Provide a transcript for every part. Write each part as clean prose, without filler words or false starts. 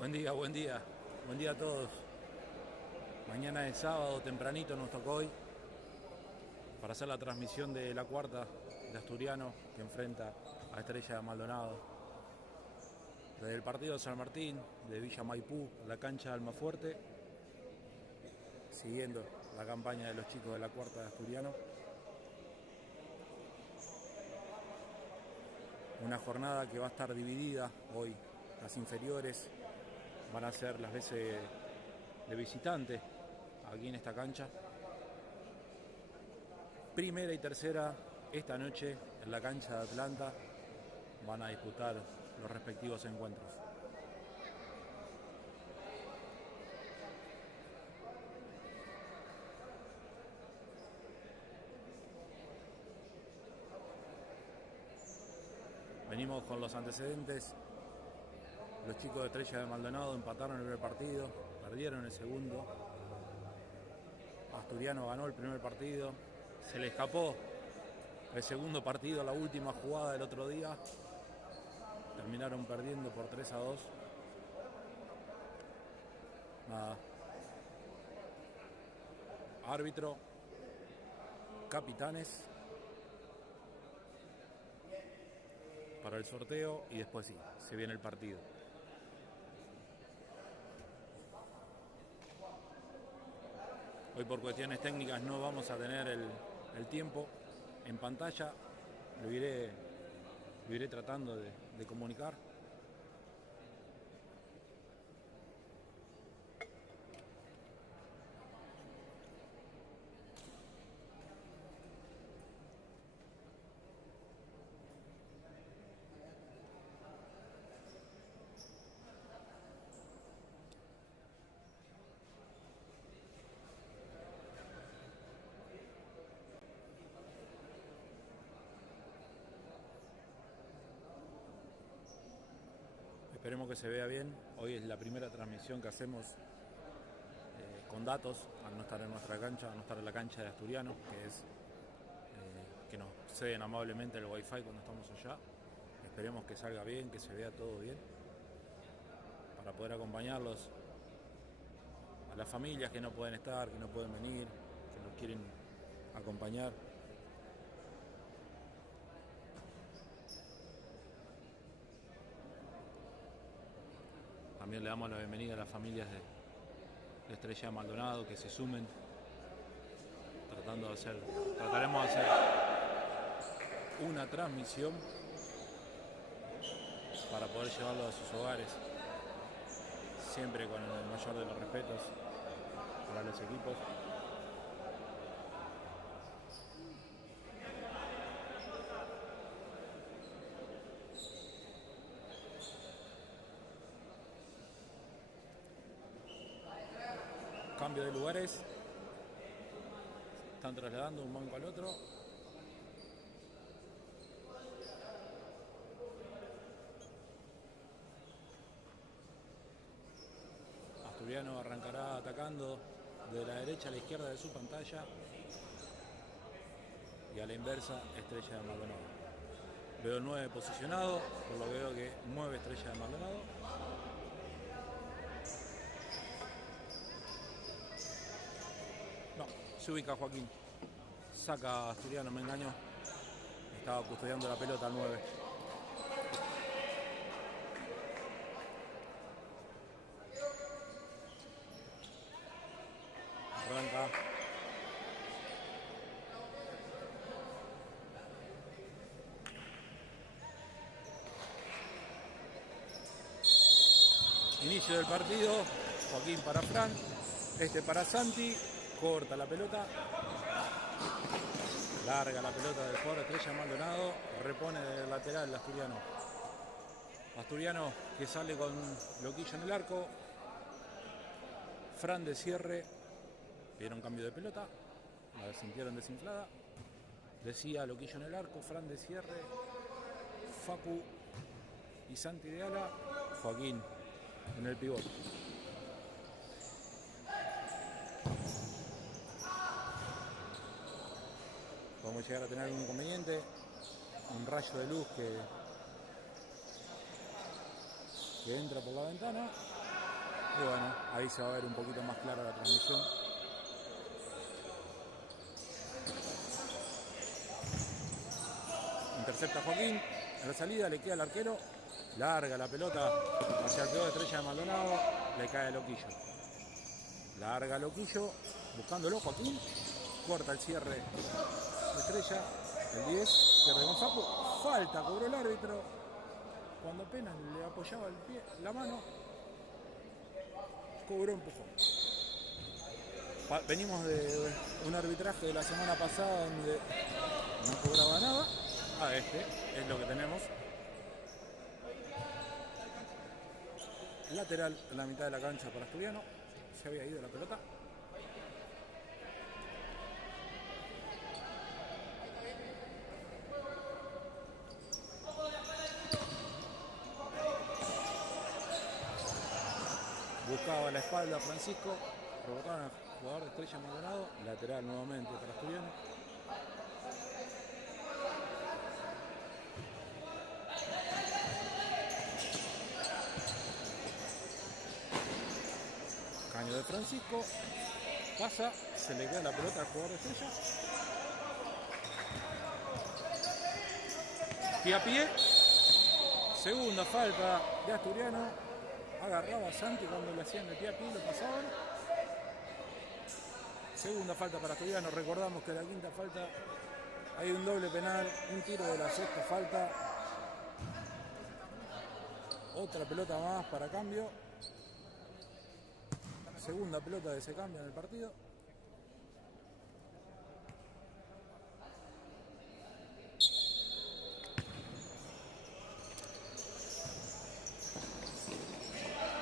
Buen día, buen día. Buen día a todos. Mañana es sábado, tempranito nos tocó hoy para hacer la transmisión de la cuarta de Asturiano que enfrenta a Estrella de Maldonado. Desde el partido de San Martín, de Villa Maipú, la cancha de Almafuerte, siguiendo la campaña de los chicos de la cuarta de Asturiano. Una jornada que va a estar dividida hoy. Las inferiores van a ser las veces de visitante aquí en esta cancha. Primera y tercera esta noche en la cancha de Atlanta van a disputar los respectivos encuentros. Venimos con los antecedentes. Los chicos de Estrella de Maldonado empataron el primer partido, perdieron el segundo. Asturiano ganó el primer partido, se le escapó el segundo partido, la última jugada del otro día. Terminaron perdiendo por 3-2. Nada. Árbitro, capitanes para el sorteo y después sí, se viene el partido. Hoy por cuestiones técnicas no vamos a tener el tiempo en pantalla, lo iré tratando de comunicar. Esperemos que se vea bien. Hoy es la primera transmisión que hacemos con datos, al no estar en nuestra cancha, al no estar en la cancha de Asturiano, que es que nos ceden amablemente el wifi cuando estamos allá. Esperemos que salga bien, que se vea todo bien, para poder acompañarlos a las familias que no pueden estar, que no pueden venir, que nos quieren acompañar. También le damos la bienvenida a las familias de Estrella de Maldonado que se sumen. Trataremos de hacer una transmisión para poder llevarlo a sus hogares, siempre con el mayor de los respetos para los equipos. Cambio de lugares, están trasladando un banco al otro. Asturiano arrancará atacando de la derecha a la izquierda de su pantalla y a la inversa Estrella de Maldonado. Veo 9 posicionado, por lo que veo que mueve Estrella de Maldonado. No, se ubica Joaquín. Saca Asturiano, me engañó. Estaba custodiando la pelota al 9. Arranca. Inicio del partido. Joaquín para Fran. Este para Santi. Corta la pelota. Larga la pelota del jugador Estrella Maldonado. Repone del lateral el Asturiano. Asturiano que sale con Loquillo en el arco. Fran de cierre. Pidieron cambio de pelota. La sintieron desinflada. Decía Loquillo en el arco. Fran de cierre. Facu y Santi de ala. Joaquín en el pivot. Podemos llegar a tener un inconveniente, un rayo de luz que entra por la ventana. Y bueno, ahí se va a ver un poquito más clara la transmisión. Intercepta Joaquín, en la salida le queda al arquero, larga la pelota hacia el quedó de Estrella de Maldonado, le cae a Loquillo. Larga Loquillo, buscándolo Joaquín, corta el cierre de Estrella, el 10, cierre con Facu, falta, cobró el árbitro, cuando apenas le apoyaba el pie, la mano, cobró empujón. Venimos de un arbitraje de la semana pasada donde no cobraba nada. Este es lo que tenemos. Lateral en la mitad de la cancha para Asturiano. Se había ido la pelota. Buscaba la espalda Francisco. Rebotaba el jugador de Estrella Maldonado. Lateral nuevamente para Asturiano. Caño de Francisco, pasa, se le queda la pelota al jugador de Estrella. Pie a pie, segunda falta de Asturiano, agarraba a Santi cuando le hacían el pie a pie, lo pasaban. Segunda falta para Asturiano, recordamos que la quinta falta hay un doble penal, un tiro de la sexta falta, otra pelota más para cambio. Segunda pelota que se cambia en el partido.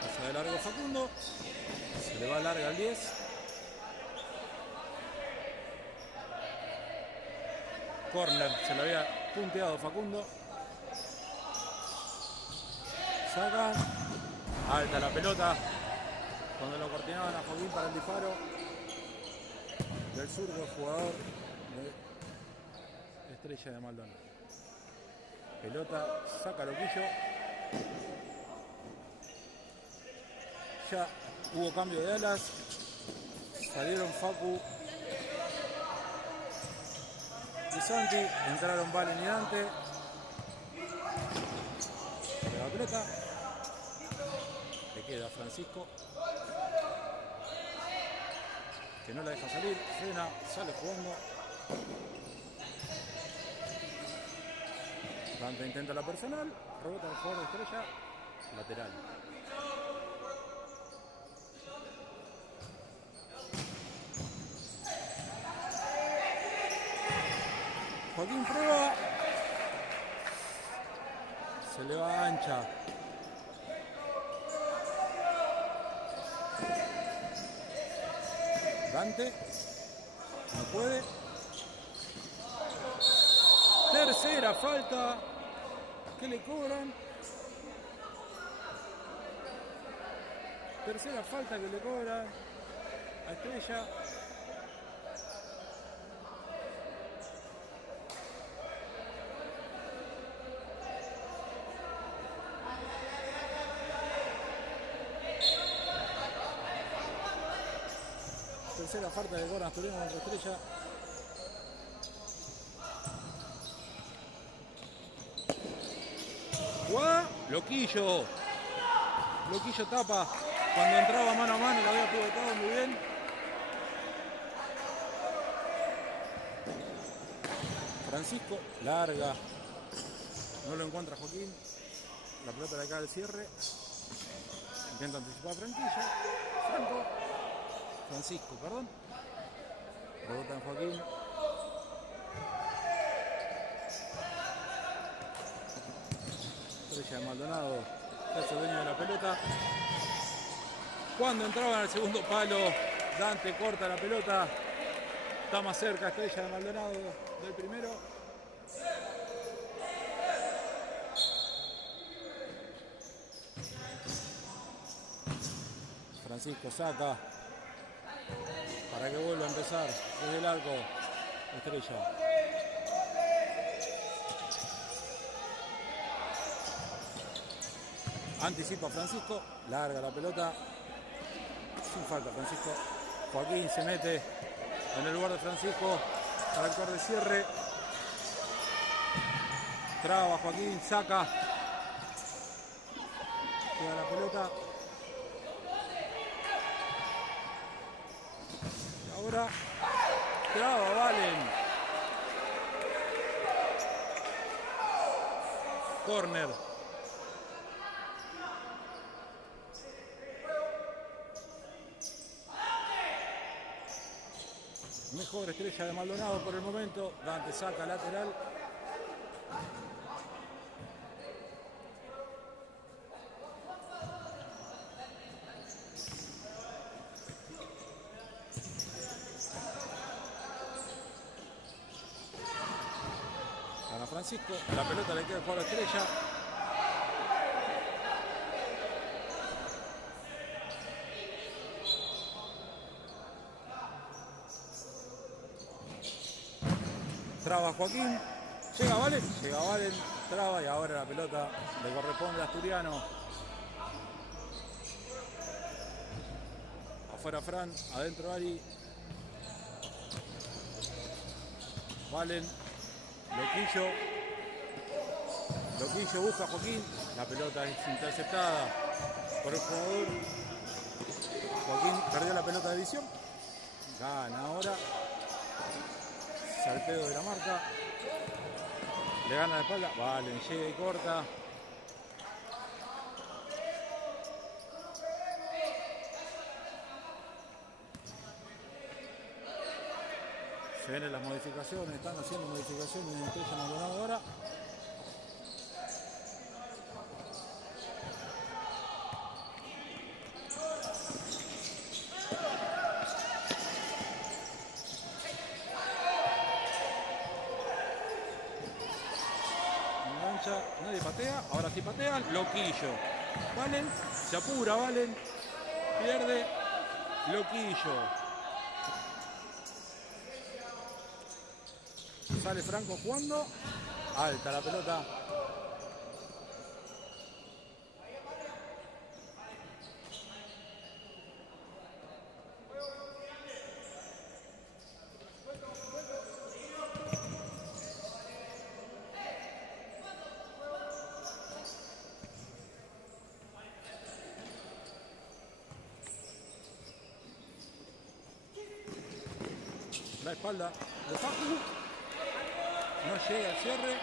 Pasa de largo Facundo. Se le va larga al 10. Corner, se lo había punteado Facundo. Sacan. Alta la pelota. Cuando lo cortinaban a Joaquín para el disparo del zurdo jugador de Estrella de Maldonado. Pelota, saca Loquillo. Ya hubo cambio de alas. Salieron Facu y Santi. Entraron Valen y Dante. La pelota. Le queda Francisco, que no la deja salir, frena, sale jugando. Dante intenta la personal, rebota el jugador de Estrella, lateral. Joaquín prueba, se le va ancha. Dante no puede. Tercera falta que le cobran. Tercera falta que le cobran a Estrella. Tercera falta de cobran Asturiano contra Estrella. Loquillo. Loquillo tapa. Cuando entraba mano a mano lo había pivotado muy bien. Francisco, larga. No lo encuentra Joaquín. La pelota le cae al cierre. Intenta anticipar Francisco, perdón. Rebota en Joaquín. Estrella de Maldonado se hace dueño de la pelota. Cuando entraban al segundo palo, Dante corta la pelota. Está más cerca Estrella de Maldonado del primero. Francisco saca para que vuelva a empezar desde el arco. Estrella. Anticipa Francisco, larga la pelota, Sin falta, Francisco. Joaquín se mete en el lugar de Francisco para actuar de cierre. Traba Joaquín, saca. Queda la pelota. Y ahora traba Valen. Corner. Mejor Estrella de Maldonado por el momento. Dante saca lateral. Gana Francisco. La pelota le queda por Estrella. Traba Joaquín, llega Valen, traba y ahora la pelota le corresponde a Asturiano. Afuera Fran, adentro Ari. Valen, Loquillo busca a Joaquín, la pelota es interceptada por el jugador. Joaquín perdió la pelota de visión, gana ahora. Salteo de la marca, le gana la espalda, Valen llega y corta. Se vienen las modificaciones, están haciendo modificaciones en Estrella Maldonado ahora. Nadie patea, ahora sí patean, Loquillo. Valen, se apura Valen, pierde Loquillo. Sale Franco jugando, alta la pelota. La espalda de Facu, no llega al cierre.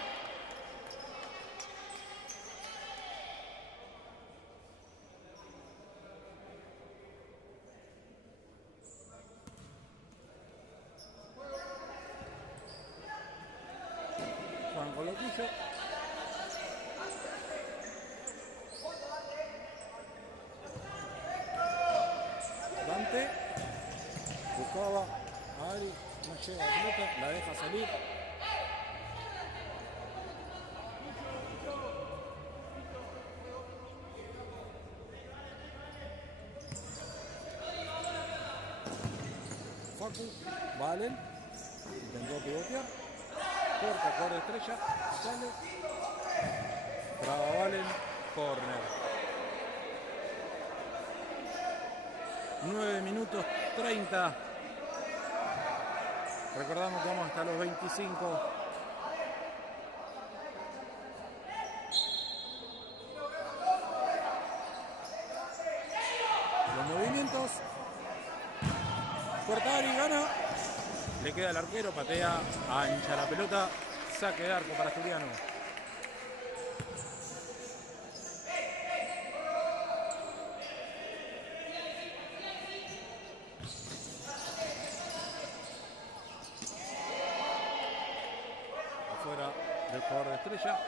Juan con Loquillo. Dante buscaba a Ari. No llega la pelota, la deja salir. Facu, Valen, intentó pivotear. Corta, corre Estrella, sale. Traba Valen, corner. 9 minutos 30. Recordamos que vamos hasta los 25. Los movimientos. Corta Ari, gana. Le queda al arquero, patea, ancha la pelota. Saque de arco para Asturiano. Afuera del jugador de Estrella.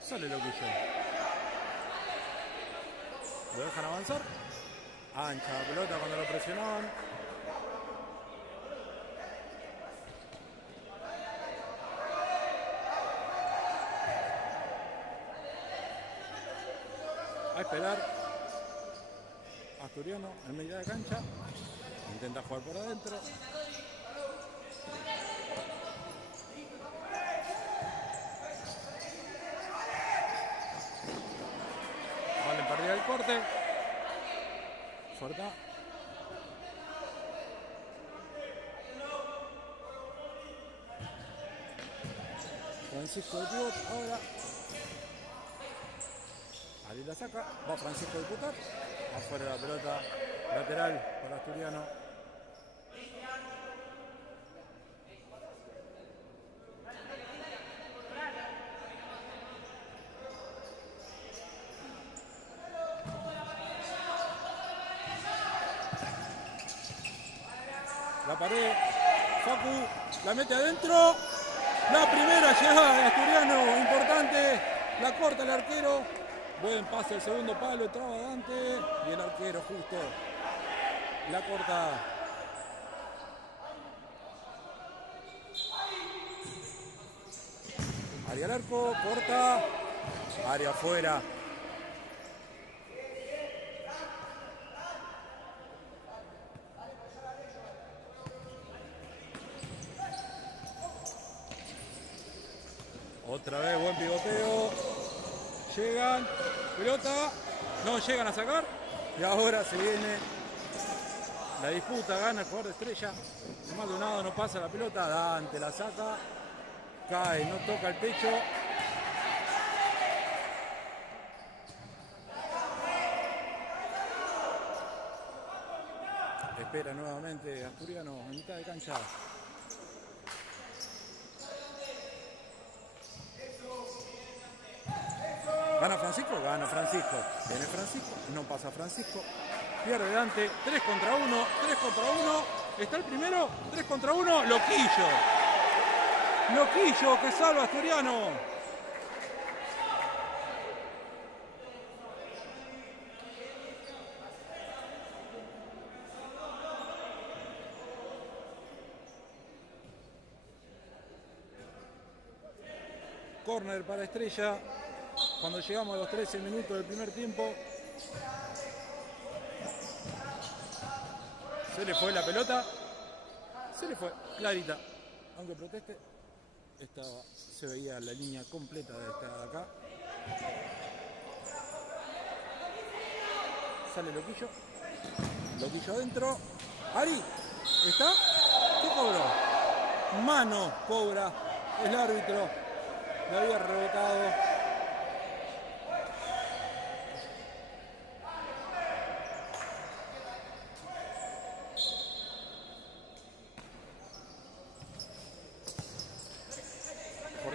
Sale Loquillo. Lo dejan avanzar. Ancha la pelota cuando lo presionaban. A esperar. Asturiano en media de cancha. Intenta jugar por adentro. Valen Pardial. corte. Fuerza. Francisco de pivot, ahora. Ari la saca, va Francisco de putar. Afuera la pelota, lateral para Asturiano. La pared, Facu, la mete adentro. La primera llegada de Asturiano, importante. La corta el arquero. Buen pase, el segundo palo, entraba Dante. Y el arquero justo la corta. Área al arco, corta. Área afuera. Otra vez buen pivoteo. Llegan. Pelota. No llegan a sacar. Y ahora se viene la disputa. Gana el jugador de Estrella. Maldonado no pasa la pelota. Dante la saca. Cae. No toca el pecho. Espera nuevamente Asturiano en mitad de cancha. Gana Francisco, gana Francisco. Viene Francisco, no pasa Francisco. Pierde Dante, 3 contra 1, 3 contra 1. Está el primero, 3 contra 1. Loquillo. Loquillo que salva a Asturiano. Corner para Estrella. Cuando llegamos a los 13 minutos del primer tiempo. Se le fue la pelota. Se le fue, clarita. Aunque proteste, se veía la línea completa de esta de acá. Sale Loquillo. Loquillo adentro. Ari, ¿está? ¿Qué cobró? Mano cobra el árbitro. Le había rebotado.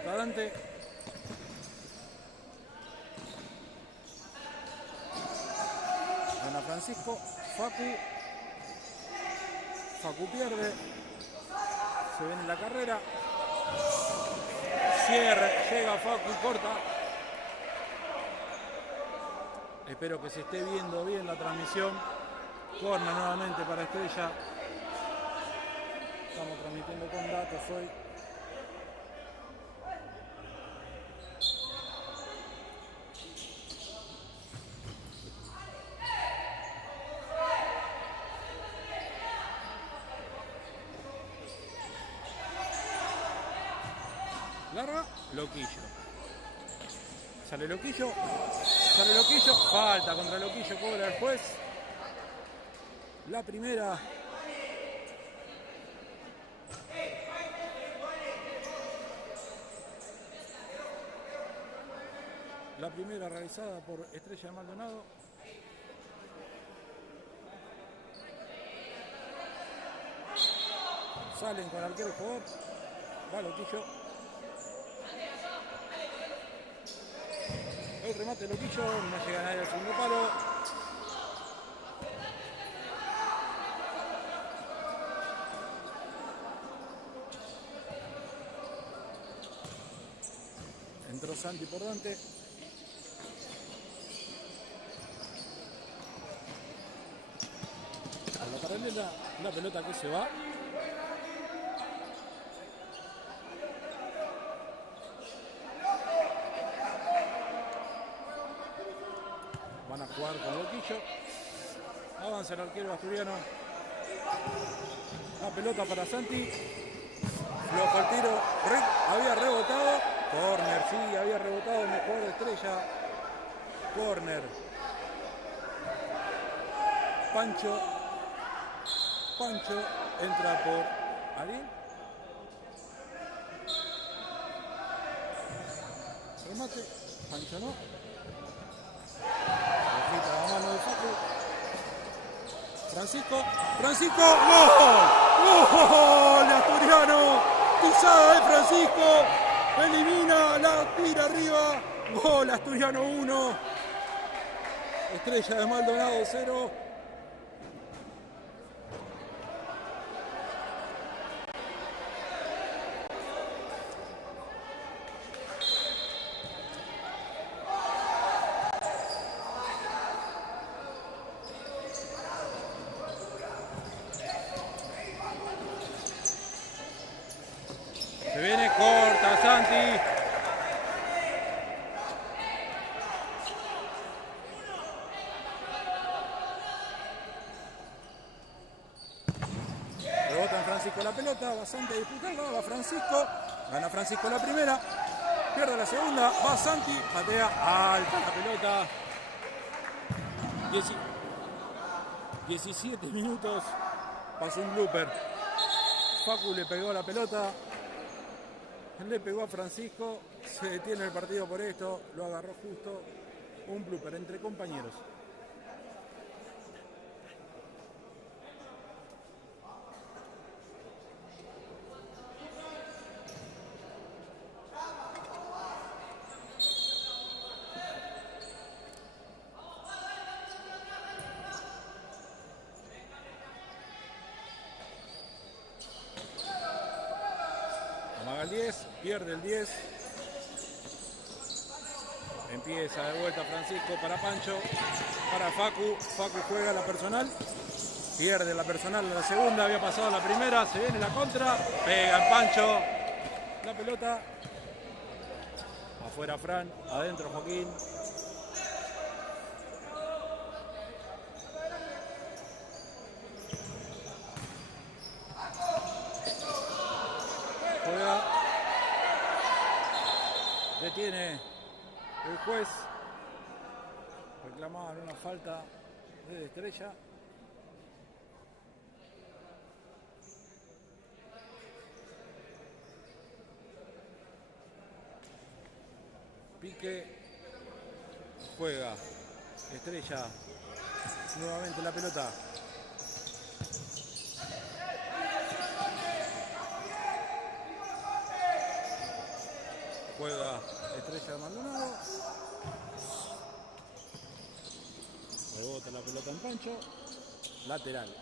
Dante. Gana Francisco. Facu pierde. Se viene la carrera. Cierre. Llega Facu y corta. Espero que se esté viendo bien la transmisión. Corner nuevamente para Estrella. Estamos transmitiendo con datos hoy. Larga, Loquillo. Sale Loquillo. Sale Loquillo. Falta contra Loquillo, cobra el juez. La primera. La primera realizada por Estrella Maldonado. Salen con el arquero jugador. Va Loquillo. El remate de Loquillo, no llega nadie al segundo palo. Entró Santi por Dante. A la paralela, la pelota que se va. Van a jugar con Loquillo. Avanza el arquero asturiano. La pelota para Santi. Flojo el tiro. Había rebotado. Corner, sí, había rebotado el jugador de Estrella. Corner Pancho entra por Ariel. Remate. Pancho no. Quita la mano de Facu. Francisco. ¡Gol! ¡De Asturiano! Pisada de Francisco. Elimina, la tira arriba. Gol, Asturiano 1. Estrella de Maldonado 0. Se viene corta Santi. Rebota en Francisco la pelota, va Santi a disputarla, va Francisco, gana Francisco la primera, pierde la segunda, va Santi, patea alta la pelota. 17 minutos, pasó un blooper. Facu le pegó la pelota, le pegó a Francisco, se detiene el partido por esto, lo agarró justo, un blooper entre compañeros. Amaga el 10, pierde el 10. Empieza de vuelta Francisco para Pancho, para Facu. Facu juega la personal, pierde la personal en la segunda, había pasado la primera, se viene la contra, pega en Pancho la pelota. Afuera Fran, adentro Joaquín. Juega. Detiene el juez. Reclamaban una falta de Estrella. Pique. Juega Estrella nuevamente la pelota. Juega Estrella de Maldonado. Rebota la pelota en Pancho. Lateral.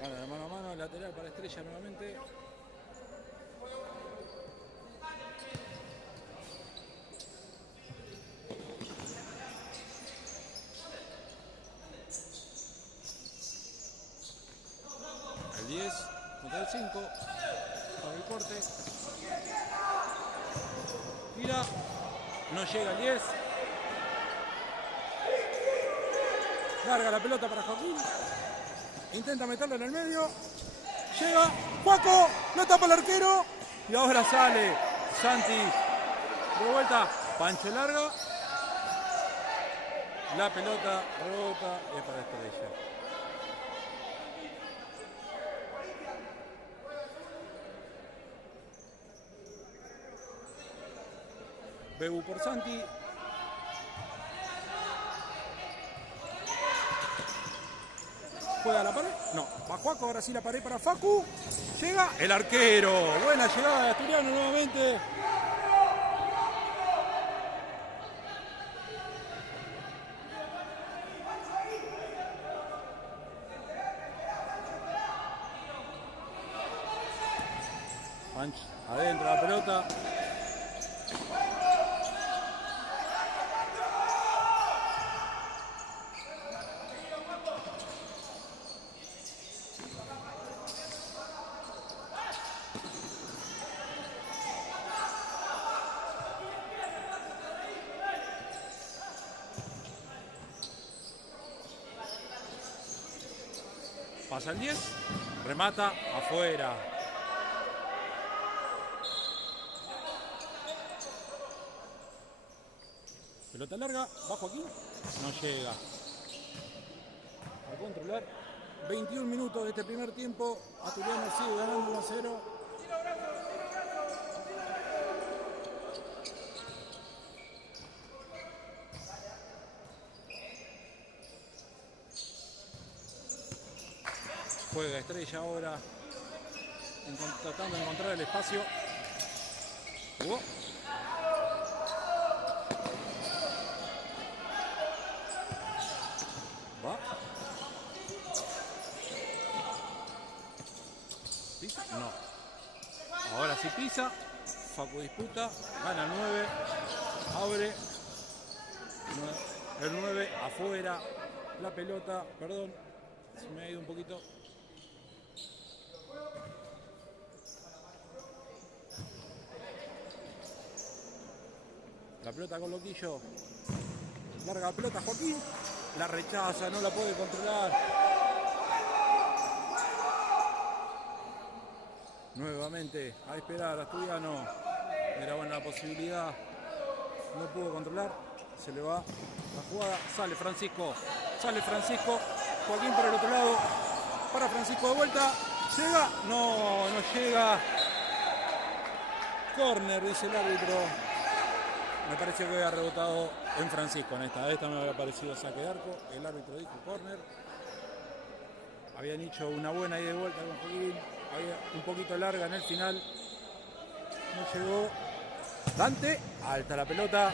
Gana de mano a mano, lateral para Estrella nuevamente. El 10 contra el 5. Con el corte. Tira. No llega el 10. Larga la pelota para Joaquín. Intenta meterlo en el medio. Llega Juaco. Lo tapa el arquero. Y ahora sale Santi. De vuelta. Pancho larga. La pelota rebota y es para Estrella. Bebu por Santi. Juega la pared. No, va Juaco, ahora sí la pared para Facu. Llega el arquero. Buena llegada de Asturiano nuevamente. Panch adentro la pelota. Pasa el 10. Remata afuera. Pelota larga. Va Joaquín. No llega. A controlar. 21 minutos de este primer tiempo. Asturiano sigue ganando 1-0. Juega Estrella ahora. Tratando de encontrar el espacio. Jugó. Va. ¿Pisa? No. Ahora sí pisa. Facu disputa. Gana el 9. Abre. El 9 afuera. La pelota. Perdón. Se me ha ido un poquito. La pelota con Loquillo. Larga la pelota Joaquín. La rechaza, no la puede controlar. Nuevamente a esperar Asturiano. Era buena la posibilidad. No pudo controlar. Se le va la jugada. Sale Francisco. Sale Francisco. Joaquín por el otro lado. Para Francisco de vuelta. Llega. No, no llega. Córner, dice el árbitro. Me pareció que había rebotado en Francisco en esta. Esta me había parecido saque de arco. El árbitro dijo córner. Habían hecho una buena ida y vuelta con Joaquín. Había un poquito larga en el final. No llegó. Dante. Alta la pelota.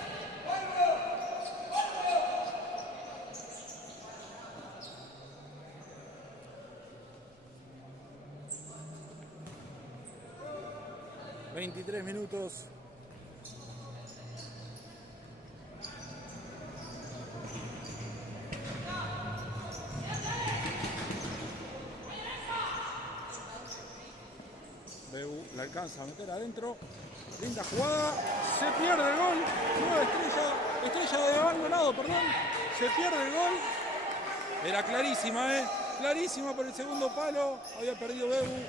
...23 minutos... la alcanza a meter adentro. Linda jugada. Se pierde el gol. Nueva Estrella de abandonado, perdón. Se pierde el gol. Era clarísima, clarísima por el segundo palo. Había perdido Bebu.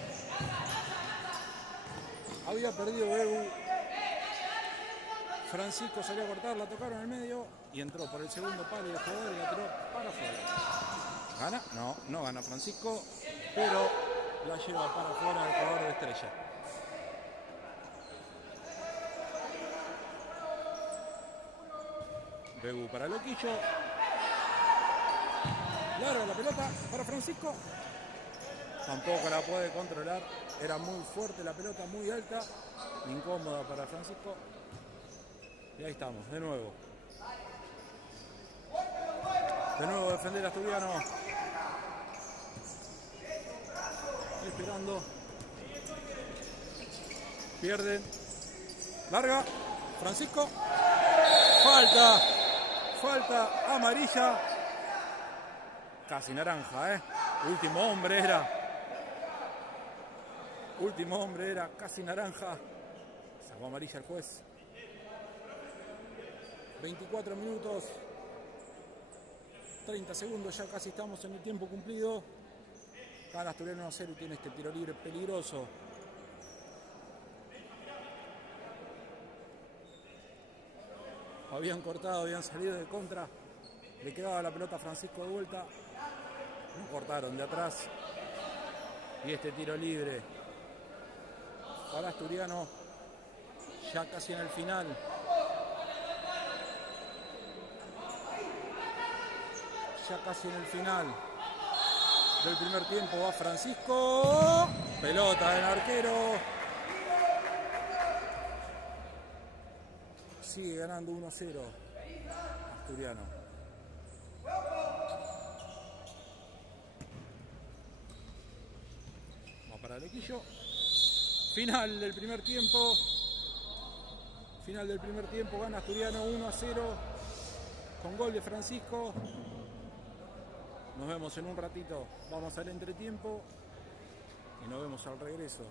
Francisco salió a cortar, la tocaron en el medio y entró por el segundo palo y el jugador y la tiró para afuera. ¿Gana? No, no gana Francisco, pero la lleva para afuera el jugador de Estrella. Bebu para Loquillo. Larga la pelota para Francisco. Tampoco la puede controlar. Era muy fuerte la pelota, muy alta. Incómoda para Francisco. Y ahí estamos, de nuevo. De nuevo defender a Asturiano. Esperando. Pierden. Larga. Francisco. Falta amarilla. Casi naranja, Último hombre era casi naranja. Sacó amarilla el juez. 24 minutos. 30 segundos, ya casi estamos en el tiempo cumplido. Gana Asturiano 1-0 y tiene este tiro libre peligroso. Habían cortado, habían salido de contra. Le quedaba la pelota a Francisco de vuelta. No cortaron de atrás. Y este tiro libre para Asturiano. Ya casi en el final. Ya casi en el final del primer tiempo va Francisco. Pelota del arquero. Sigue ganando 1-0 Asturiano. Vamos para Loquillo. Final del primer tiempo. Final del primer tiempo. Gana Asturiano 1-0 con gol de Francisco. Nos vemos en un ratito. Vamos al entretiempo y nos vemos al regreso.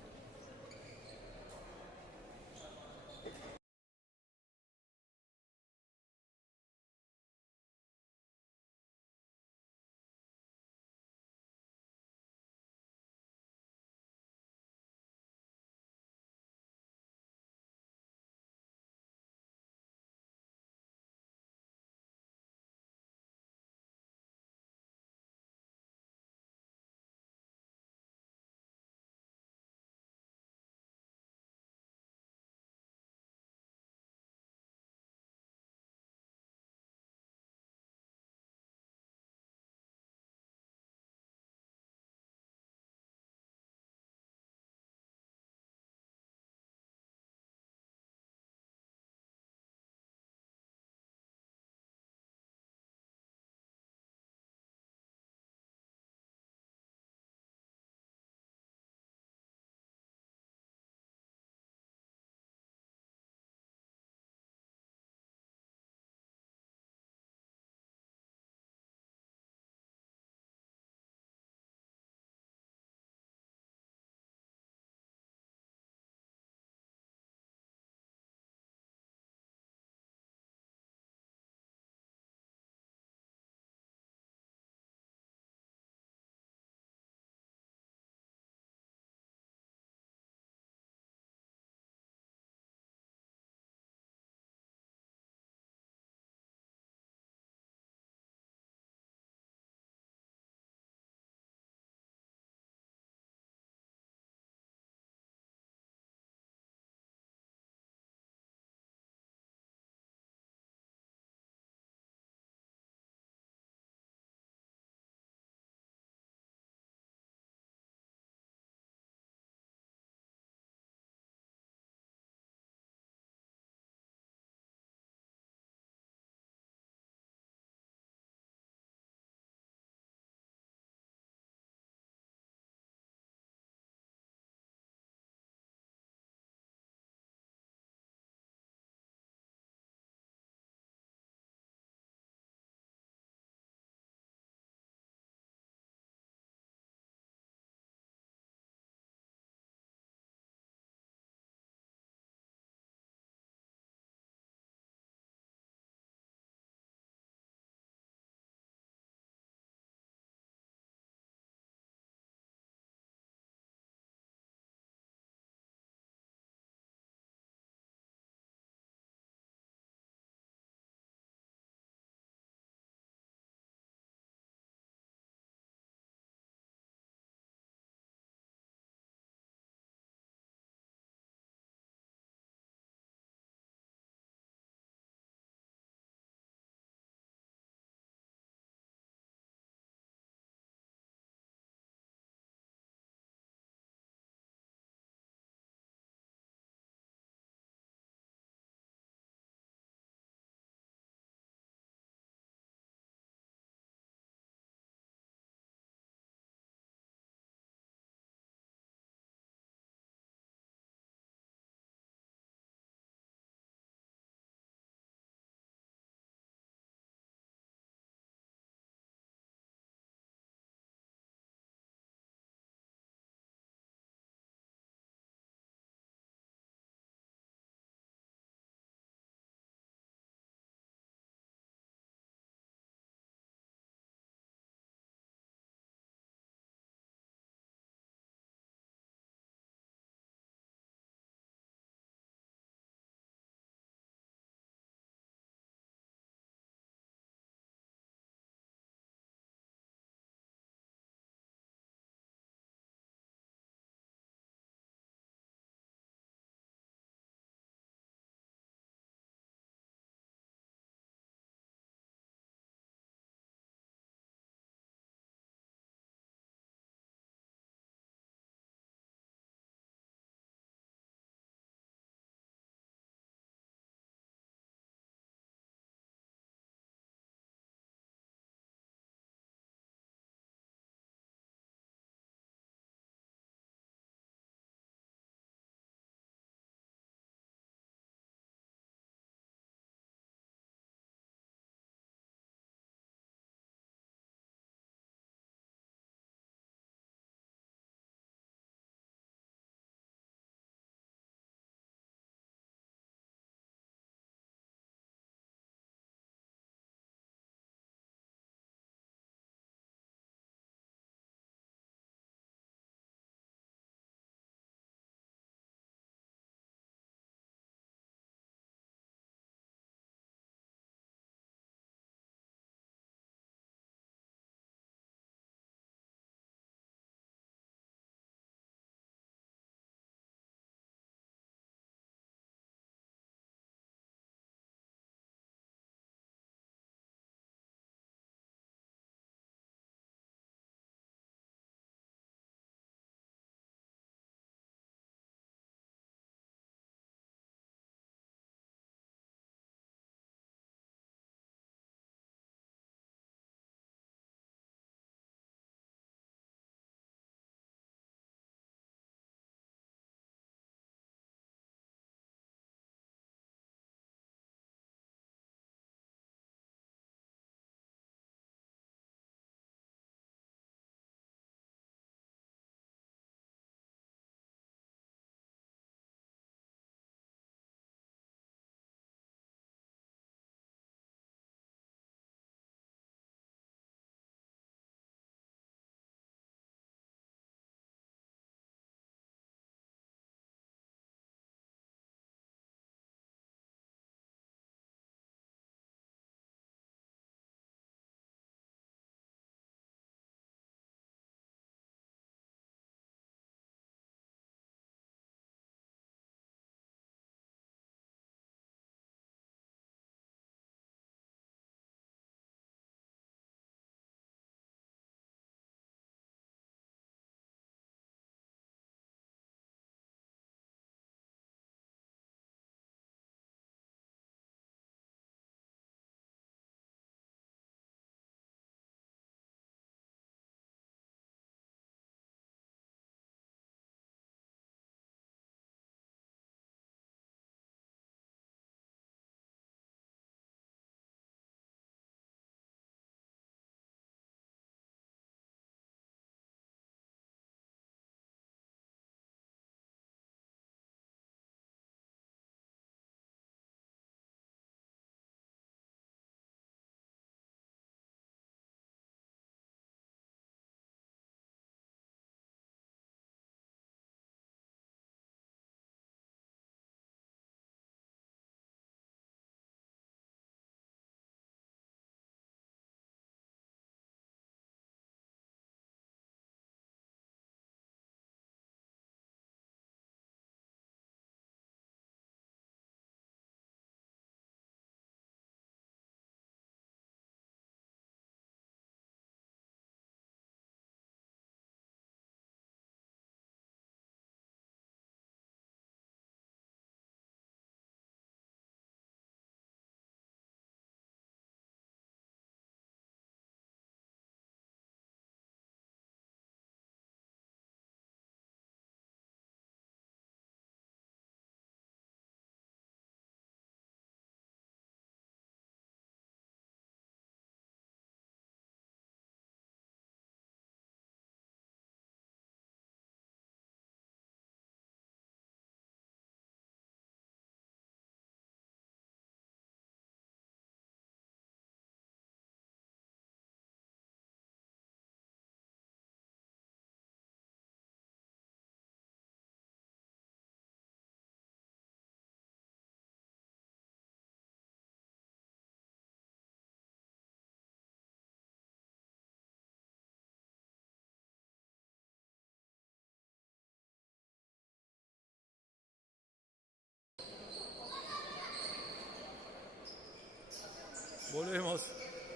Volvemos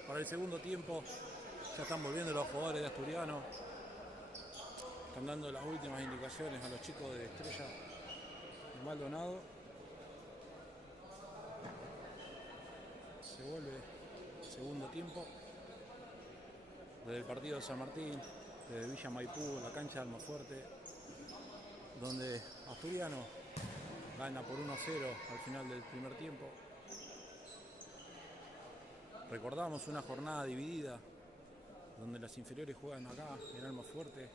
para el segundo tiempo. Ya están volviendo los jugadores de Asturiano. Están dando las últimas indicaciones a los chicos de Estrella de Maldonado. Se vuelve segundo tiempo. Desde el partido de San Martín, desde Villa Maipú, la cancha de Almafuerte, donde Asturiano gana por 1-0 al final del primer tiempo. Recordamos una jornada dividida, donde las inferiores juegan acá, en Almafuerte.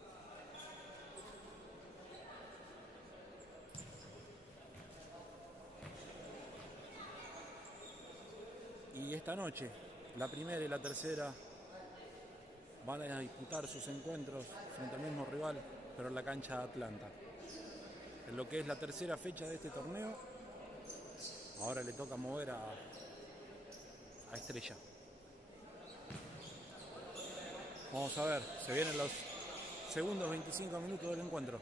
Y esta noche, la primera y la tercera van a disputar sus encuentros frente al mismo rival, pero en la cancha de Atlanta. En lo que es la tercera fecha de este torneo, ahora le toca mover a Estrella. Vamos a ver, se vienen los segundos 25 minutos del encuentro.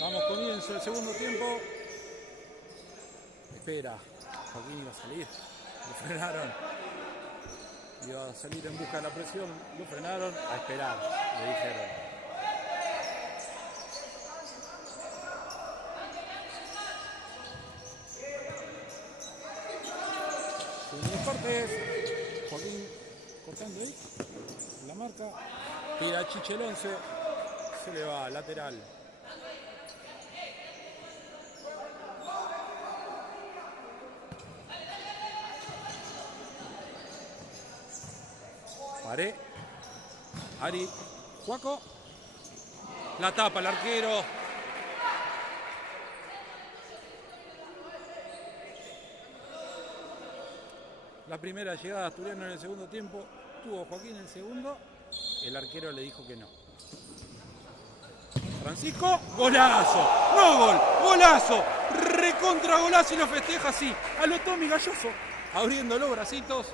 Damos comienzo el segundo tiempo. Espera, Joaquín iba a salir, lo frenaron. Iba a salir en busca de la presión, lo frenaron. A esperar, le dijeron. Segundos partes. Joaquín cortando ahí la marca. Tira Chiche el 11. Se le va, lateral. Paré, Ari, Juaco, la tapa el arquero. La primera llegada de Asturiano en el segundo tiempo, tuvo Joaquín en el segundo, el arquero le dijo que no. Francisco, golazo, no gol, golazo, recontra golazo y lo festeja así, a lo Tommy Galloso, abriendo los bracitos,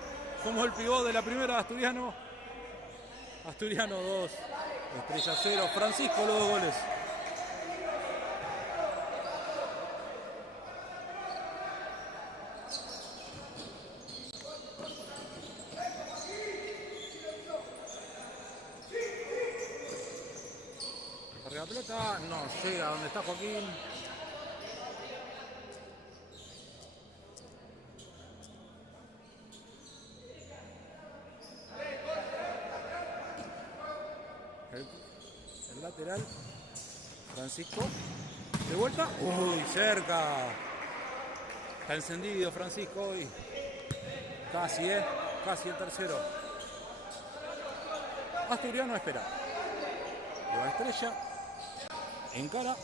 como el pivot de la primera de Asturiano. Asturiano 2, Estrella 0, Francisco los 2 goles. Carga la pelota, no llega a donde está Joaquín. El lateral, Francisco, de vuelta, uy, cerca, está encendido Francisco hoy, casi el tercero. Asturiano espera, le va Estrella, encara,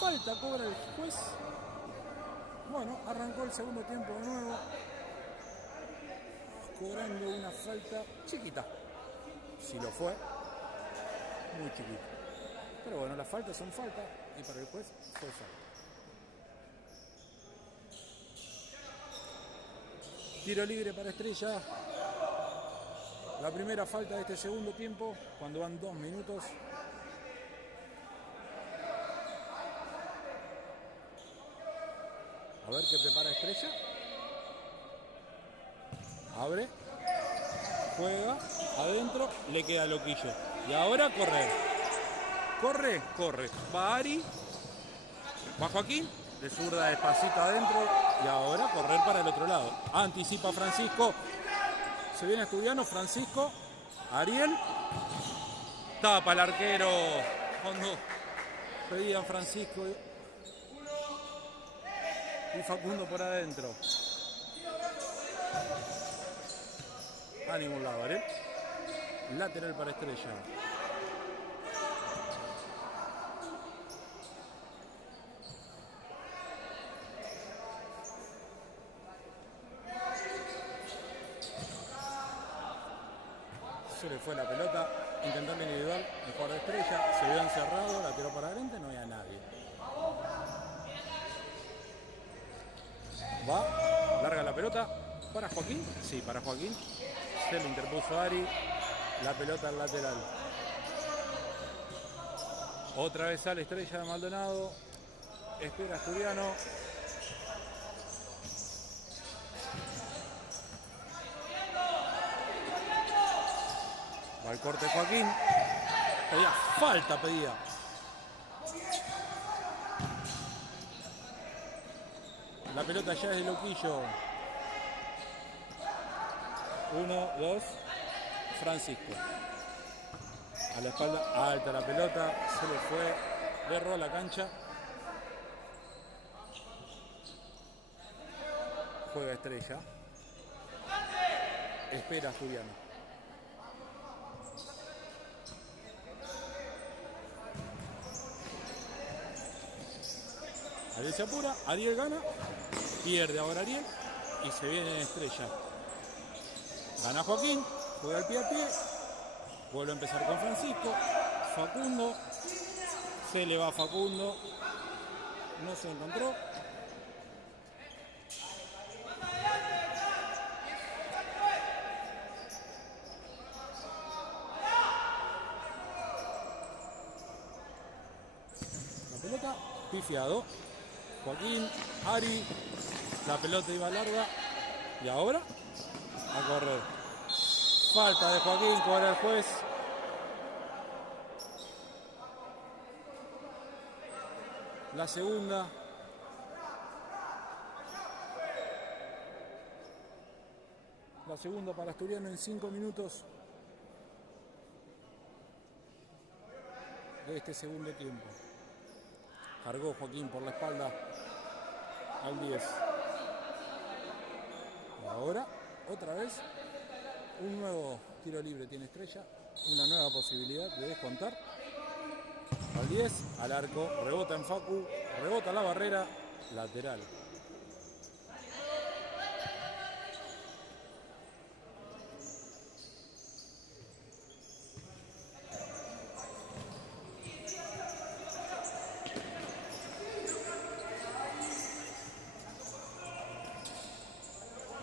falta cobra el juez. Bueno, arrancó el segundo tiempo de nuevo, cobrando una falta chiquita. Si lo fue, muy chiquito. Pero bueno, las faltas son faltas y para el juez fue falta. Tiro libre para Estrella. La primera falta de este segundo tiempo, cuando van 2 minutos. A ver qué prepara Estrella. Abre. Juega, adentro, le queda Loquillo. Y ahora correr. Corre. Va Ari. Va Joaquín. De zurda despacito adentro. Y ahora correr para el otro lado. Anticipa Francisco. Se viene Asturiano. Francisco. Ariel. Tapa el arquero. Cuando pedían Francisco. Y Facundo por adentro. A ningún lado, ¿vale? Lateral para Estrella. Se le fue la pelota, intentando individual, el jugador de Estrella, se vio encerrado, la tiró para adelante, no había nadie. Va, larga la pelota. pelota para Joaquín. Sí, para Joaquín. Se lo interpuso Ari. La pelota al lateral. Otra vez sale Estrella de Maldonado. Espera Asturiano. Va al corte Joaquín. Pedía falta, pedía. La pelota ya es de Loquillo. 1, 2. Francisco. A la espalda, alta la pelota. Se le fue. Le erró la cancha. Juega Estrella. Espera Asturiano. Ariel se apura. Ariel gana. Pierde ahora Ariel. Y se viene Estrella. Gana Joaquín. Juega el pie a pie. Vuelve a empezar con Francisco. Facundo. Se le va Facundo. No se encontró. La pelota. Pifiado. Joaquín. Ari. La pelota iba larga. Y ahora a correr. Falta de Joaquín, cobra el juez. La segunda. La segunda para Asturiano en 5 minutos de este segundo tiempo. Cargó Joaquín por la espalda al 10. Y ahora, otra vez, un nuevo tiro libre tiene Estrella. Una nueva posibilidad de descontar. Al 10, al arco, rebota en Facu, rebota la barrera, lateral.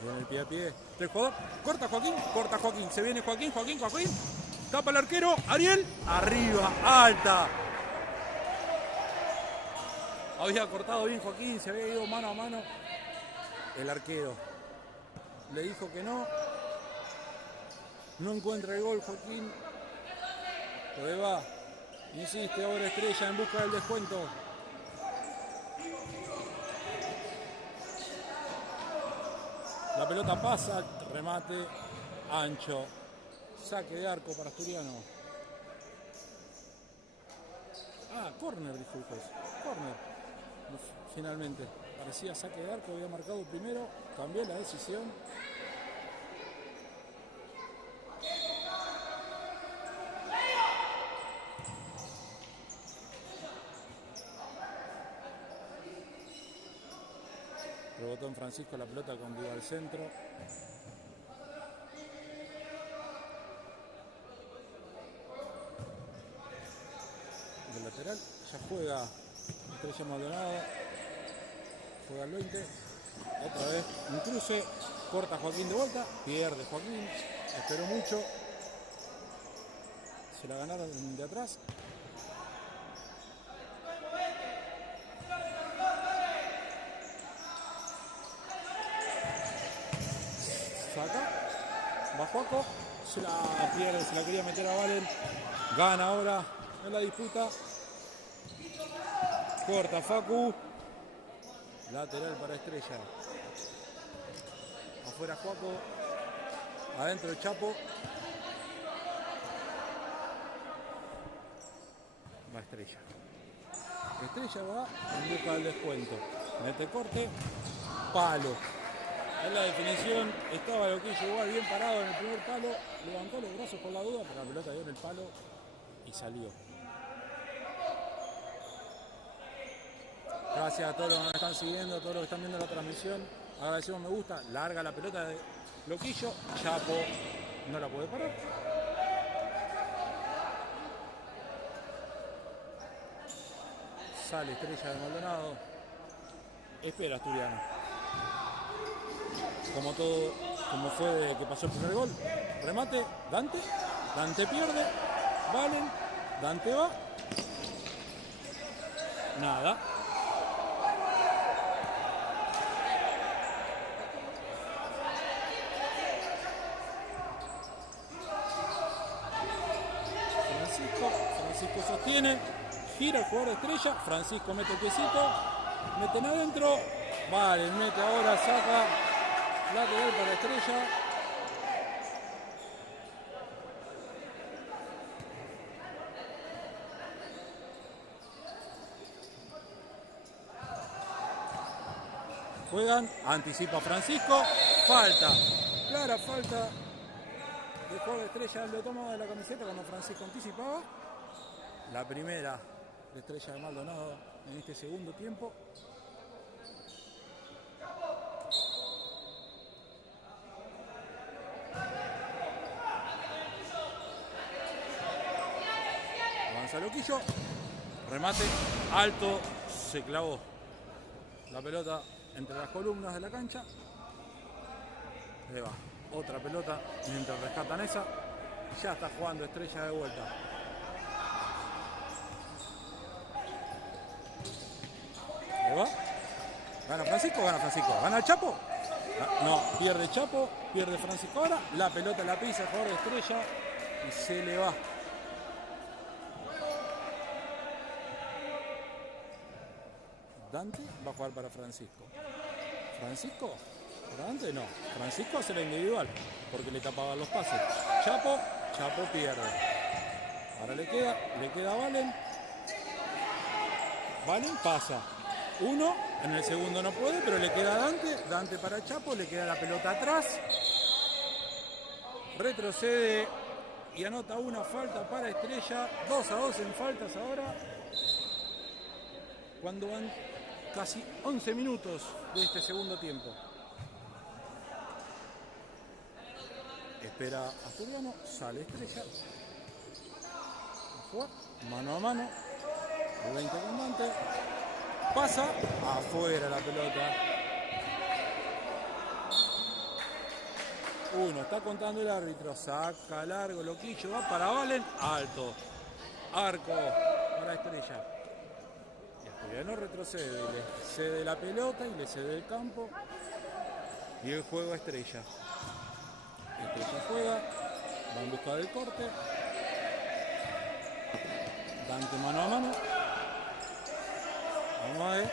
Viene el pie a pie del jugador. Corta Joaquín, se viene Joaquín. Tapa el arquero, Ariel, arriba, alta. Había cortado bien Joaquín, se había ido mano a mano. El arquero le dijo que no. No encuentra el gol Joaquín. Pero ahí va. Insiste ahora Estrella en busca del descuento. La pelota pasa, remate ancho. Saque de arco para Asturiano. Córner, dijo el juez. Córner. Finalmente, parecía saque de arco, había marcado primero, cambió la decisión. Rebotó en Francisco la pelota con viva al centro. Del lateral ya juega Estrella Maldonado. Juega al 20. Otra vez un cruce. Corta Joaquín de vuelta. Pierde Joaquín. Esperó mucho. Se la ganaron de atrás. Saca. Va Joaco. Se la pierde. Se la quería meter a Valen. Gana ahora en la disputa. Corta Facu. Lateral para Estrella. Afuera Joaco. Adentro el Chapo. Va Estrella. Estrella va en busca del descuento. Mete corte. Palo. En la definición estaba Loquillo igual bien parado en el primer palo. Levantó los brazos por la duda, pero la pelota dio en el palo y salió. Gracias a todos los que nos están siguiendo, a todos los que están viendo la transmisión. Agradecemos me gusta. Larga la pelota de Loquillo. Chapo no la puede parar. Sale Estrella de Maldonado. Espera Asturiano. como todo, como fue de que pasó el primer gol. Remate, Dante. Dante pierde. Valen. Dante va. Nada. Francisco sostiene, gira el jugador de Estrella, Francisco mete el piecito, meten adentro, vale, mete ahora, saca, lateral para Estrella. Juegan, anticipa Francisco, falta, clara falta. El jugador de Estrella lo toma de la camiseta cuando Francisco anticipaba. La primera de Estrella de Maldonado en este segundo tiempo. Avanza Loquillo. Remate alto. Se clavó la pelota entre las columnas de la cancha. Ahí va. Otra pelota mientras rescatan esa. Ya está jugando Estrella de vuelta. Ahí va. Gana Francisco, gana Francisco. Gana el Chapo. No, pierde Chapo, pierde Francisco ahora. La pelota la pisa el jugador de Estrella y se le va. Dante va a jugar para Francisco. Francisco, para Dante no. Francisco hace la individual porque le tapaban los pases. Chapo pierde. Ahora le queda Valen. Valen pasa. Uno, en el segundo no puede, pero le queda Dante. Dante para Chapo, le queda la pelota atrás. Retrocede y anota una falta para Estrella. 2-2 en faltas ahora. Cuando van casi 11 minutos de este segundo tiempo. Espera Asturiano, sale Estrella. A jugar, mano a mano. El 20 con Dante. Pasa, afuera la pelota. Uno, está contando el árbitro. Saca largo, Loquillo, va para Valen. Alto. Arco para Estrella. No retrocede, le cede la pelota y le cede el campo y el juego a Estrella. Estrella juega, va en busca del corte. Dante mano a mano. Vamos a ver.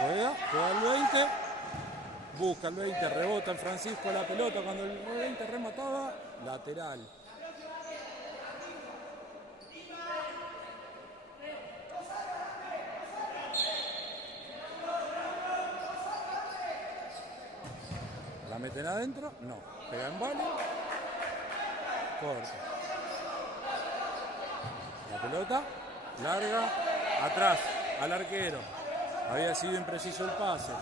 Juega el 20. Busca el 20, rebota el Francisco la pelota cuando el 20 remataba. Lateral. La meten adentro, no. Pega en Valen. Corta. La pelota, larga, atrás, al arquero. Había sido impreciso el pase.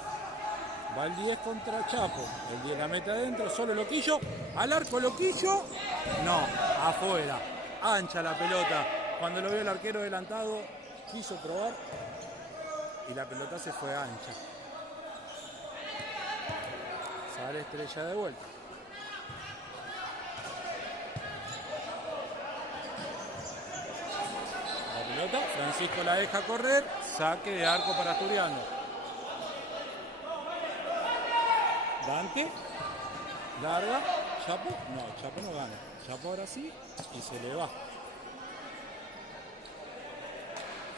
Va el 10 contra Chapo. El 10 la mete adentro, solo Loquillo. Al arco Loquillo. No, afuera. Ancha la pelota. Cuando lo vio el arquero adelantado, quiso probar. Y la pelota se fue ancha. Sale Estrella de vuelta. La pelota, Francisco la deja correr. Saque de arco para Asturiano. Dante, larga, Chapo, no, Chapo no gana. Chapo ahora sí y se le va.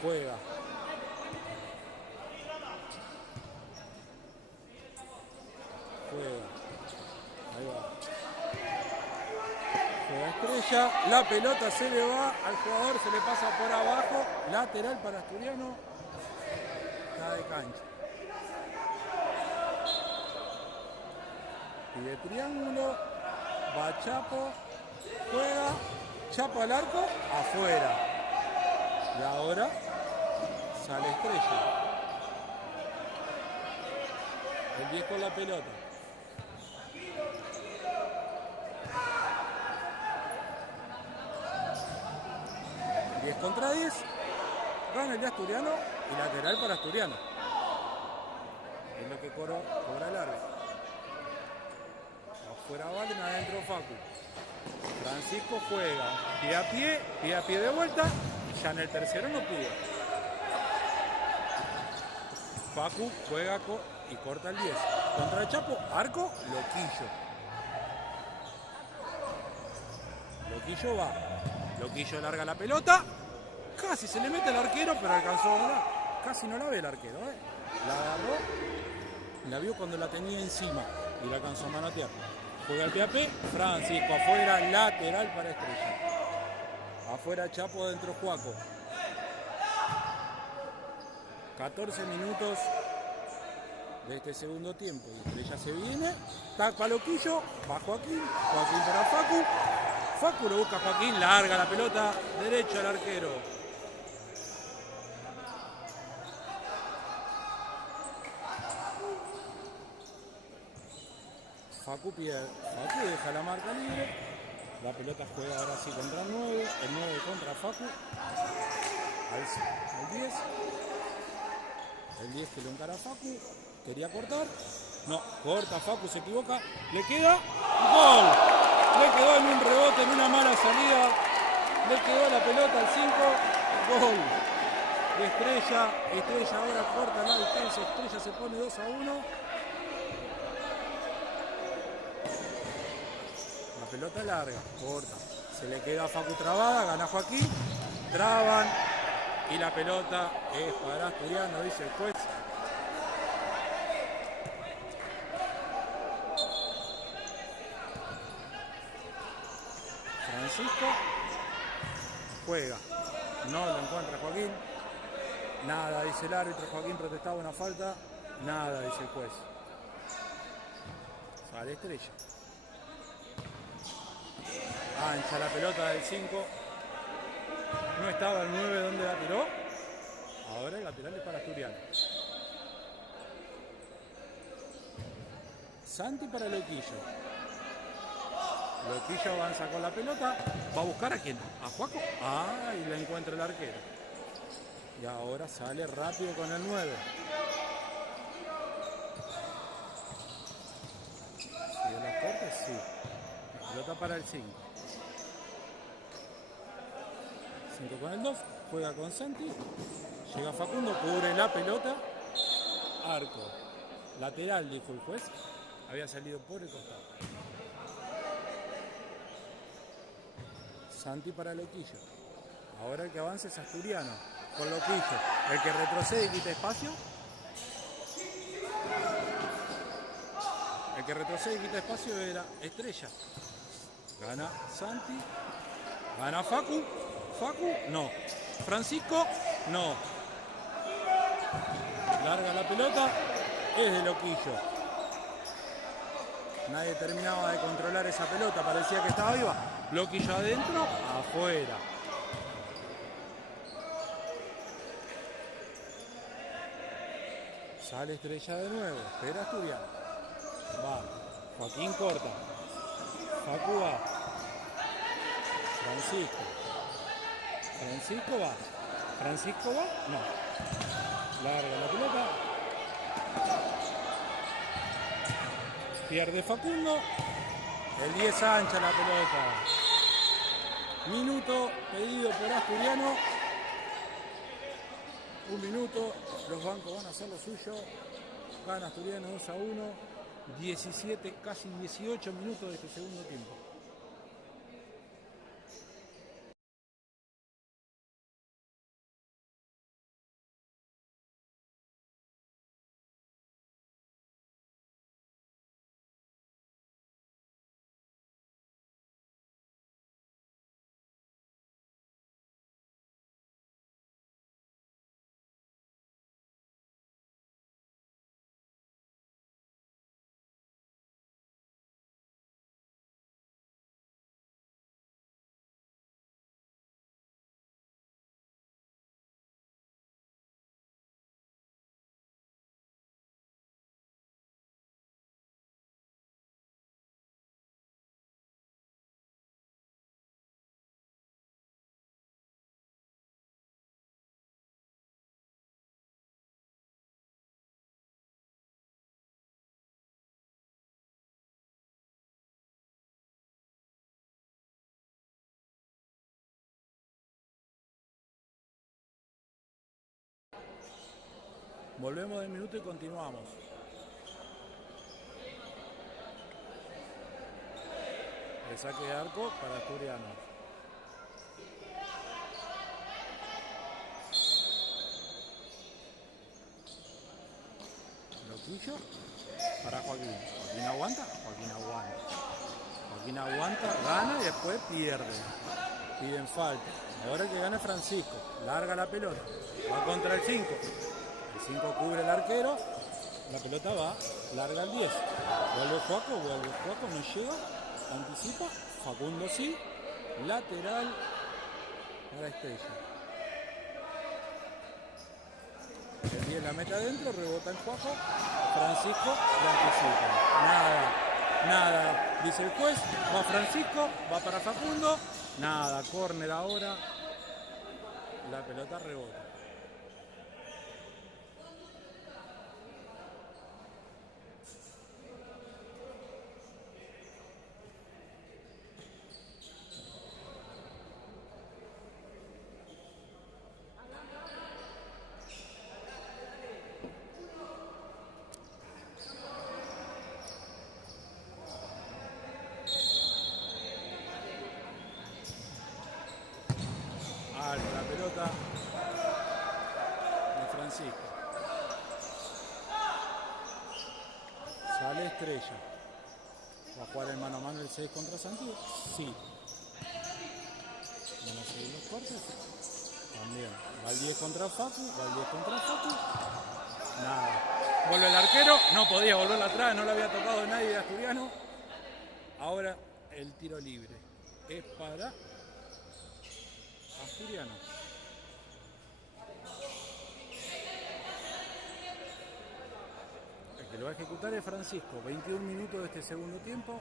Juega. Ahí va. Juega Estrella, la pelota se le va al jugador, se le pasa por abajo. Lateral para Asturiano. Está de cancha. Y de triángulo, va Chapo, juega, Chapo al arco, afuera. Y ahora sale Estrella. El 10 con la pelota. 10 contra 10. Gana el de Asturiano y lateral para Asturiano. Es lo que cobra el árbitro. Afuera Valen, adentro Facu. Francisco juega pie a pie de vuelta. Y ya en el tercero no pudo. Facu juega y corta el 10. Contra el Chapo, arco, Loquillo. Loquillo va. Loquillo larga la pelota. Casi se le mete al arquero, pero alcanzó a volar. Casi no la ve el arquero, ¿eh? La agarró. La vio cuando la tenía encima y la alcanzó a manotear. Juega el pie a pie. Francisco afuera, lateral para Estrella. Afuera Chapo, adentro Juaco. 14 minutos de este segundo tiempo. Y Estrella se viene. Tapa Loquillo. Va Joaquín. Joaquín para Facu. Facu lo busca Joaquín. Larga la pelota. Derecho al arquero. Facu deja la marca libre. La pelota juega ahora sí contra el 9. El 9 contra Facu. Al 10. El 10 que lo encara Facu. Quería cortar. No, corta Facu, se equivoca. Le queda. ¡Gol! Le quedó en un rebote, en una mala salida. Le quedó la pelota al 5. Gol de Estrella. Estrella ahora corta la distancia. Estrella se pone 2-1. La pelota larga, corta. Se le queda a Facu trabada, gana Joaquín. Traban. Y la pelota es para Asturiano, dice el juez. Francisco juega. No lo encuentra Joaquín. Nada, dice el árbitro. Joaquín protestaba una falta. Nada, dice el juez. Sale Estrella. Ancha la pelota del 5. No estaba el 9 donde la tiró. Ahora el lateral es para Asturiano. Santi para Loquillo. Loquillo avanza con la pelota. ¿Va a buscar a quién? ¿A Juaco? Ah, y la encuentra el arquero. Y ahora sale rápido con el 9. ¿Sigue los cortes? Sí. Pelota para el 5. 5 con el 2. Juega con Santi. Llega Facundo, cubre la pelota. Arco. Lateral, dijo el juez. Había salido por el costado. Santi para Loquillo. Ahora el que avanza es Asturiano. Con Loquillo. El que retrocede y quita espacio. El que retrocede y quita espacio era Estrella. Gana Santi. Gana Facu. Facu, no. Francisco, no. Larga la pelota. Es de Loquillo. Nadie terminaba de controlar esa pelota. Parecía que estaba viva. Loquillo adentro, afuera. Sale Estrella de nuevo. Espera Asturiano. Va. Joaquín corta. Facu va. Francisco. Francisco va. Francisco va. No. Larga la pelota. Pierde Facundo. El 10 ancha la pelota. Minuto pedido por Asturiano. Un minuto. Los bancos van a hacer lo suyo. Gana Asturiano 2-1. 17, casi 18 minutos de este segundo tiempo. Volvemos del minuto y continuamos. El saque de arco para Asturiano. Loquillo para Joaquín. Joaquín aguanta. Joaquín aguanta, gana y después pierde. Piden falta. Ahora que gana Francisco. Larga la pelota. Va contra el 5. El 5 cubre el arquero. La pelota va. Larga el 10. Vuelve Juaco. No llega. Anticipa. Facundo sí. Lateral para Estrella. El 10 la mete adentro. Rebota el Juaco. Francisco la anticipa. Nada, dice el juez. Va Francisco. Va para Facundo. Nada. Córner ahora. La pelota rebota. La pelota de Francisco. Sale Estrella. ¿Va a jugar el mano a mano el 6 contra Santiago? Sí. ¿Van a seguir los cortes? También. Va el 10 contra Facu. Nada. Vuelve el arquero. No podía volver atrás. No le había tocado nadie de Asturiano. Ahora el tiro libre. Es para Asturiano. El que lo va a ejecutar es Francisco. 21 minutos de este segundo tiempo.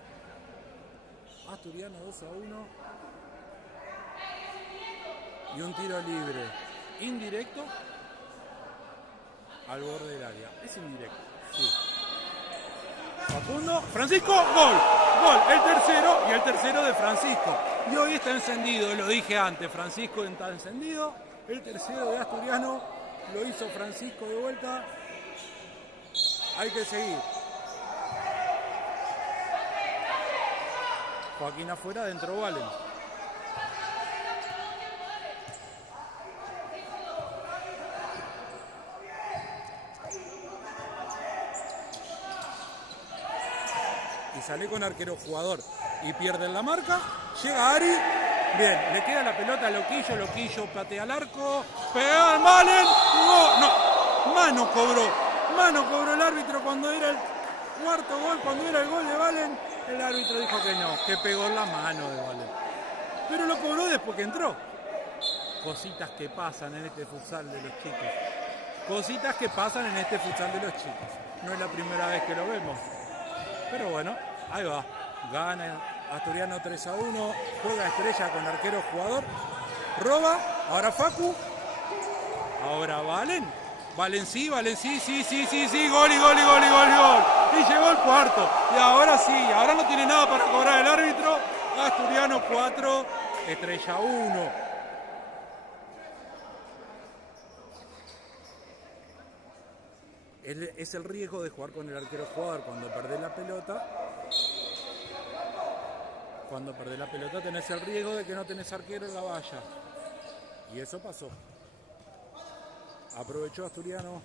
Asturiano 2-1. Y un tiro libre indirecto al borde del área. Es indirecto, sí. Facundo, Francisco, gol, el tercero y el tercero de Francisco. Y hoy está encendido, lo dije antes, Francisco está encendido. El tercero de Asturiano lo hizo Francisco de vuelta. Hay que seguir. Joaquín afuera, dentro Valen. Y sale con arquero jugador y pierden la marca. Llega Ari. Bien, le queda la pelota a Loquillo patea al arco. Pega al Valen. No, mano cobró el árbitro cuando era el cuarto gol, cuando era el gol de Valen. El árbitro dijo que no, que pegó en la mano de Valen. Pero lo cobró después que entró. Cositas que pasan en este futsal de los chicos. No es la primera vez que lo vemos. Pero bueno, ahí va. Gana Asturiano 3-1. Juega Estrella con arquero jugador. Roba. Ahora Facu. Ahora Valen. Valen sí. Gol. Y llegó el cuarto. Y ahora sí. Ahora no tiene nada para cobrar el árbitro. Asturiano 4. Estrella 1. Es el riesgo de jugar con el arquero jugador cuando perdés la pelota. Cuando perdés la pelota tenés el riesgo de que no tenés arquero en la valla. Y eso pasó. Aprovechó Asturiano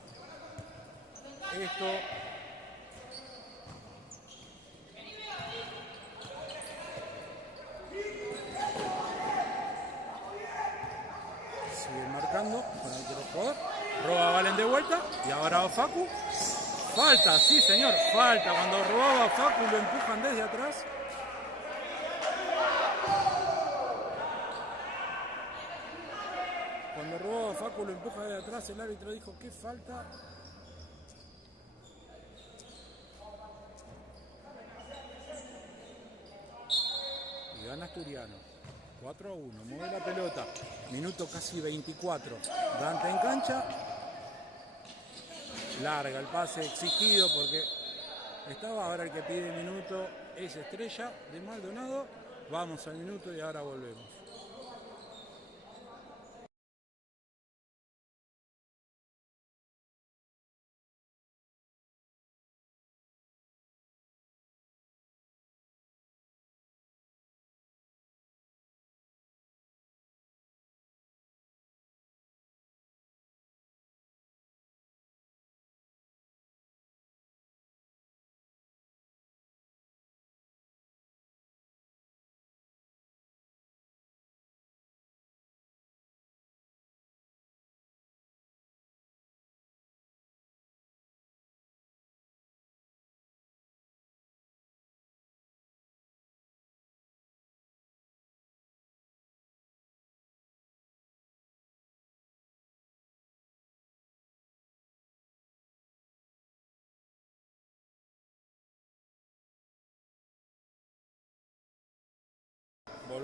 esto. Sigue marcando con el arquero jugador. Roba Valen de vuelta y ahora va Facu. Falta, sí señor, falta. Cuando robaba Facu lo empujan desde atrás. Cuando robaba Facu lo empuja desde atrás, el árbitro dijo que falta. Y gana Asturiano. 4-1, mueve la pelota. Minuto casi 24. Dante en cancha. Larga el pase exigido porque estaba. Ahora el que pide minuto es Estrella de Maldonado. Vamos al minuto y ahora volvemos.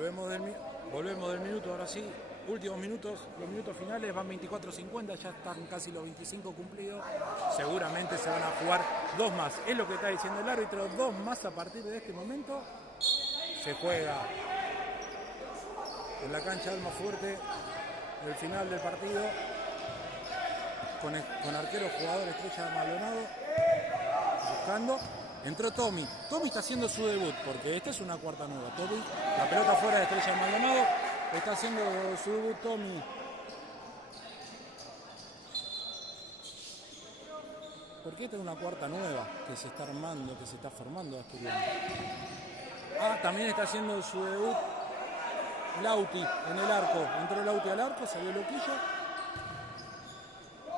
Volvemos del minuto, ahora sí. Últimos minutos, los minutos finales van 24:50, ya están casi los 25 cumplidos. Seguramente se van a jugar 2 más. Es lo que está diciendo el árbitro, 2 más a partir de este momento. Se juega en la cancha de Almafuerte el final del partido con arquero jugador Estrella Maldonado buscando. Entró Tommy. Tommy está haciendo su debut porque esta es una cuarta nueva. Tommy, la pelota fuera de Estrella Maldonado. Está haciendo su debut Tommy. Porque esta es una cuarta nueva que se está armando, que se está formando Asturiano. También está haciendo su debut Lauti en el arco. Entró Lauti al arco, salió Loquillo.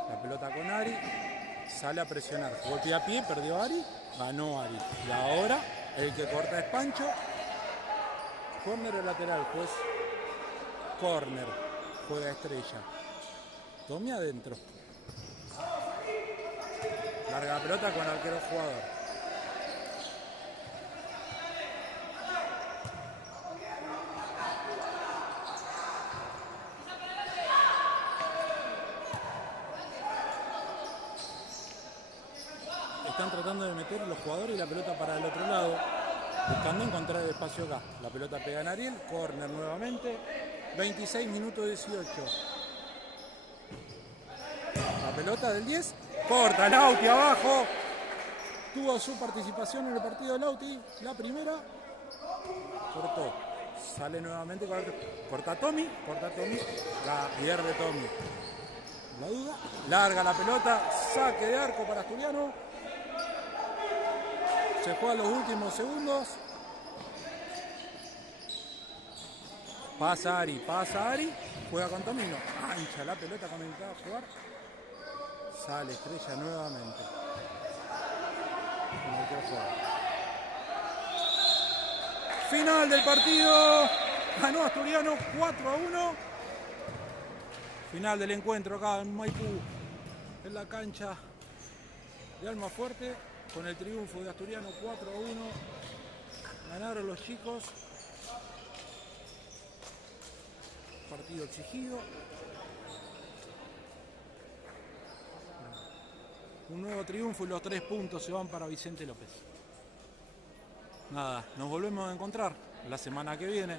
La pelota con Ari. Sale a presionar. Golpea a pie, perdió Ari. Ganó Ari. Y ahora el que corta es Pancho. Córner o lateral, pues. Córner. Juega Estrella. Tommy adentro. Larga la pelota con arquero jugador. Están tratando de meter los jugadores y la pelota para el otro lado, buscando encontrar el espacio acá. La pelota pega en Ariel, córner nuevamente, 26 minutos 18. La pelota del 10, corta Lauti abajo. Tuvo su participación en el partido de Lauti, la primera, cortó. Sale nuevamente, corta Tommy, la pierde Tommy. La duda, larga la pelota, saque de arco para Asturiano. Se juega los últimos segundos. Pasa Ari, juega con Tomino. Ancha la pelota con el que va a jugar. Sale Estrella nuevamente. Final del partido. Ganó Asturiano 4-1. Final del encuentro acá en Maipú, en la cancha de Almafuerte, con el triunfo de Asturiano 4-1. Ganaron los chicos. Partido exigido. Un nuevo triunfo y los 3 puntos se van para Vicente López. Nada, nos volvemos a encontrar la semana que viene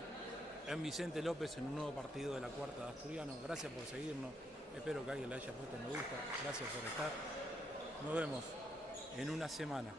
en Vicente López en un nuevo partido de la cuarta de Asturiano. Gracias por seguirnos. Espero que alguien le haya puesto me gusta. Gracias por estar. Nos vemos en una semana.